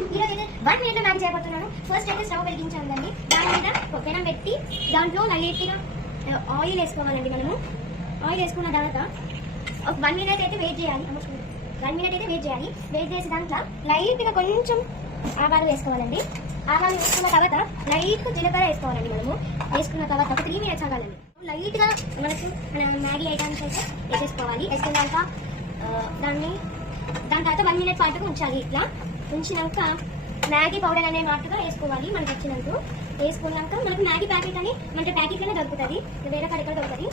ఈరోజు అయితే 1 minute లో మ్యాగీ చేయబోతున్నాను. ఫస్ట్ అయితే స్టవ్ వెలిగించాలండి. దాని మీద పెనం పెట్టి దాంట్లో లైట్గా ఆయిల్ వేసుకోవాలండి. మనము ఆయిల్ వేసుకున్న తర్వాత ఒక 1 minute అయితే వెయిట్ చేయాలి. 1 minute అయితే వెయిట్ చేయాలి. వెయిట్ చేసి దాంట్లో లైట్గా కొంచెం ఆవాలు వేసుకోవాలండి. ఆవాలు వేసుకున్న తర్వాత లైట్గా జీలకర్ర వేసుకోవాలండి. మనము వేసుకున్న తర్వాత ఒక 3 minutes ఆగాలండి. లైట్గా మనకు మ్యాగీ ఐటమ్స్ అయితే వేసేసుకోవాలి. వేసుకున్నాక దాని తర్వాత 1 minute పాటుగా ఉంచాలి. ఇట్లా ఉంచినాక మ్యాగీ పౌడర్ అనే మాటగా వేసుకోవాలి. మనకు వచ్చినందుకు వేసుకున్నాక మనకు మ్యాగీ ప్యాకెట్ అని మన ప్యాకెట్లోనే దొరుకుతుంది, వేరే కడికలు దొరుకుతుంది.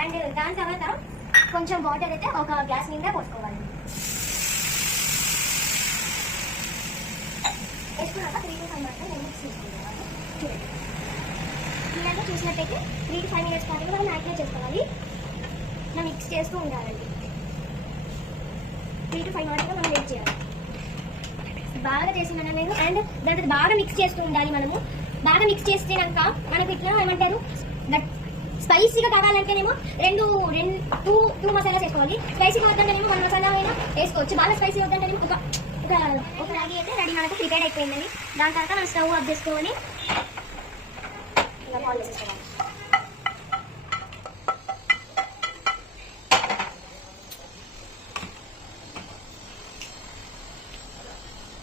అండ్ దాని తర్వాత కొంచెం వాటర్ అయితే ఒక గ్లాస్ నిండా పోసుకోవాలి. వేసుకున్నాక 3 to 5 minutes మిక్స్ చేసుకోవాలి. ఇలాగే చూసినట్టయితే 3 to 5 minutes పాటుగా మనం మ్యాగ్నేట్ చేసుకోవాలి. మనం మిక్స్ చేస్తూ ఉండాలండి. 3 to 5 minutes మనం వెయిట్ చేయాలి. బాగా చేసినాను నేను. అండ్ దాంట్లో బాగా మిక్స్ చేస్తూ ఉండాలి. మనము బాగా మిక్స్ చేసినాక మనకు ఇట్లా ఏమంటారు, స్పైసీగా కావాలంటేనేమో టూ మసాలాస్ వేసుకోవాలి. స్పైసీగా వద్దంటేనేమో 1 మసాలా అయినా వేసుకోవచ్చు. బాగా స్పైసీ వద్దంటేనేమో ఒక మ్యాగీ అయితే రెడీ మనకు ప్రిపేర్ అయిపోయిందండి. దాని తర్వాత మనం స్టవ్ ఆఫ్ చేసుకొని ఇలా ఆన్ చేసుకోవాలి.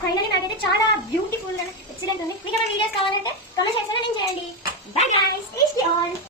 ఫైనల్లీ నాకైతే చాలా బ్యూటిఫుల్ అండ్ ఎక్సలెంట్ ఉంది. మీకు ఏమైనా వీడియోస్ కావాలంటే కామెంట్ సెక్షన్లో నేను చేయండి. Bye guys, tasty all.